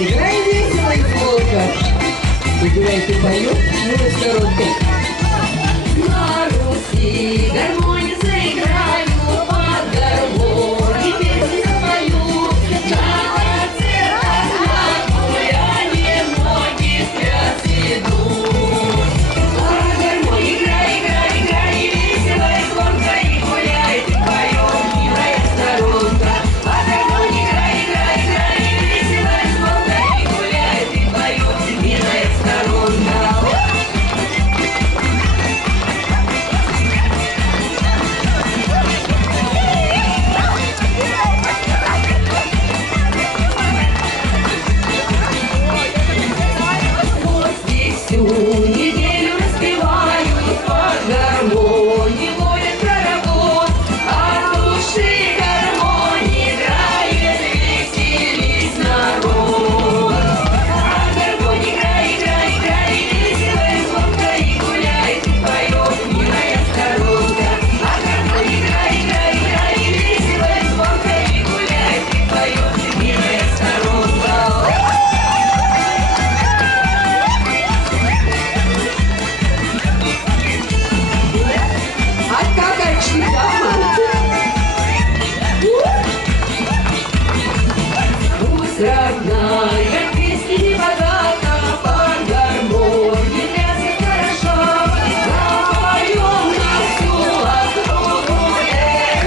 Играй весело и звонко. И гуляйте, поют, милой сторонкой. На Руси гармонии заиграю, под гармонии песни запою. На концертах гулянье многие спят идут. Под гармонии играй, играй, играй, и весело, и звонко, и гуляй, и поет, милая сторонка. Под гармонии играй, играй, играй, и весело, и звонко, и гуляй, и поет, милая сторонка. Всю неделю распевают под гармонии, воет хоровод, от души гармонии играет, веселись народ. Под гармонии играй, играй, играй, весело и звонко, и гуляй, и поет, милая сторонка. Под гармонии играй, играй, играй, весело и звонко, и гуляй, и поет, милая сторонка. А какая чудама! Пусть родная, песни не богата, под гармонию плясать хорошо. Запоем на всю округу,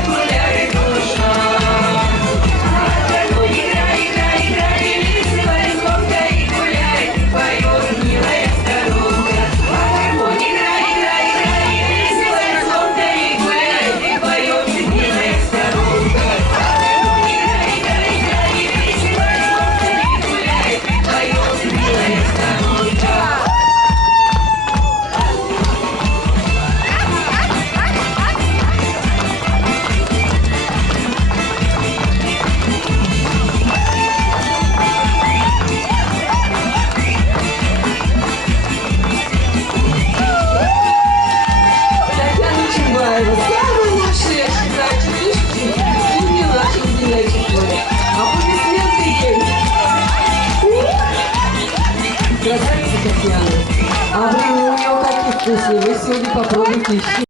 гуляй, душа. Под гармонию играй, играй, играй, весело и звонко, и гуляй, и поет, милая сторонка. Под гармонию играй, играй, играй, весело и звонко, и гуляй, и поет, милая сторонка. Под гармонию играй, играй, играй, весело и звонко, и гуляй, и поет, милая сторонка. Татьяна Чубаева, самая лучшая зайчик, не наших землячек. Аплодисменты ей. Красавица Татьяна. А блин, у нее какие вкусные, вы сегодня попробуйте еще.